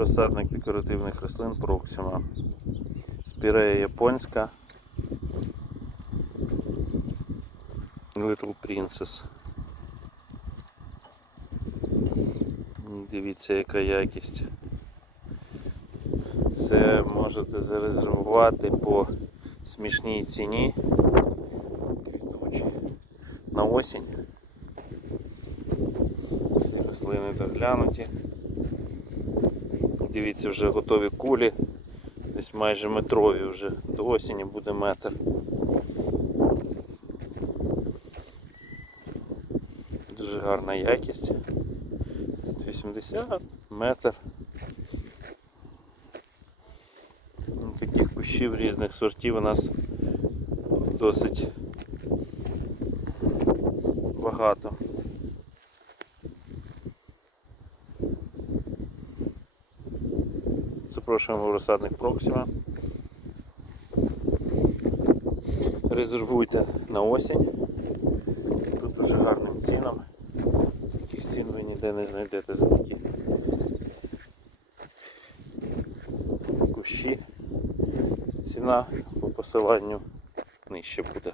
Розсадник декоративних рослин Проксима. Спірея японська. Little Princess. Дивіться, яка якість. Це можете зарезервувати по смішній ціні. Квітучі на осінь. Всі рослини доглянуті. Дивіться, вже готові кулі. Десь майже метрові вже. До осені буде метр. Дуже гарна якість. Тут 80 метр. Ну, Таких кущів різних сортів у нас досить багато. Запрошуємо в розсадник Проксима. Резервуйте на осінь. Тут дуже гарним цінам. Таких цін ви ніде не знайдете за такі кущі. Ціна по посиланню нижче буде.